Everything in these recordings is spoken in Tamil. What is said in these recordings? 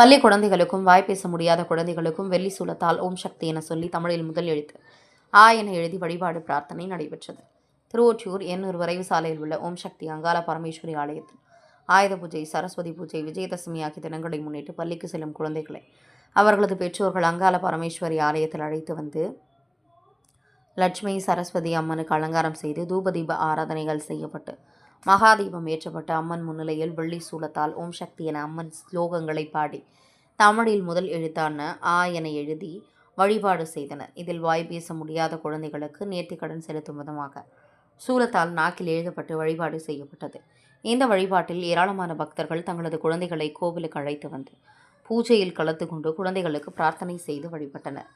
பள்ளி குழந்தைகளுக்கும் வாய் பேச முடியாத குழந்தைகளுக்கும் வெள்ளி சூலத்தால் ஓம் சக்தி என சொல்லி தமிழில் முதல் எழுத்து ஆ என எழுதி வழிபாடு பிரார்த்தனை நடைபெற்றது. திருவொற்றியூர் எண்ணூர் விரைவு சாலையில் உள்ள ஓம் சக்தி அங்காள பரமேஸ்வரி ஆலயத்தில் ஆயுத பூஜை, சரஸ்வதி பூஜை, விஜயதசமி ஆகிய தினங்களை முன்னிட்டு பள்ளிக்கு செல்லும் குழந்தைகளை அவர்களது பெற்றோர்கள் அங்காள பரமேஸ்வரி ஆலயத்தில் அழைத்து வந்து லட்சுமி சரஸ்வதி அம்மனுக்கு அலங்காரம் செய்து தூபதீப ஆராதனைகள் செய்யப்பட்டு மகாதீபம் ஏற்றப்பட்ட அம்மன் முன்னிலையில் வெள்ளி சூலத்தால் ஓம் சக்தி என அம்மன் ஸ்லோகங்களை பாடி தமிழில் முதல் எழுத்தான ஆ என எழுதி வழிபாடு செய்தனர். இதில் வாய் பேச முடியாத குழந்தைகளுக்கு நேர்த்திக்கடன் செலுத்தும் விதமாக சூலத்தால் நாக்கில் எழுதப்பட்டு வழிபாடு செய்யப்பட்டது. இந்த வழிபாட்டில் ஏராளமான பக்தர்கள் தங்களது குழந்தைகளை கோவிலுக்கு அழைத்து வந்து பூஜையில் கலந்து கொண்டு குழந்தைகளுக்கு பிரார்த்தனை செய்து வழிபட்டனர்.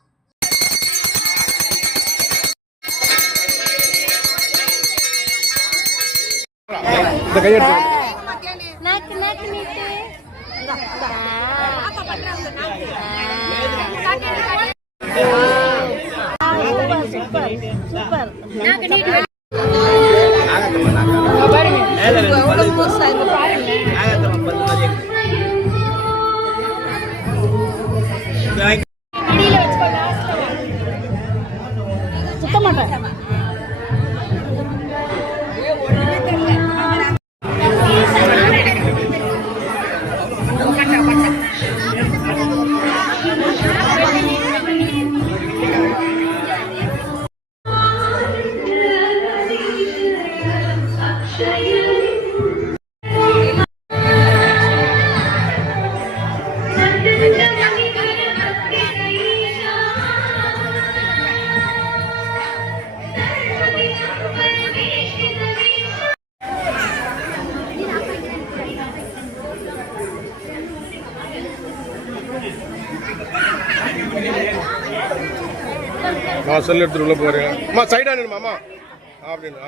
செல் எடுத்துட்டு உள்ள போறேன். அம்மா சைடா நின்னுமா அம்மா அப்படின்னு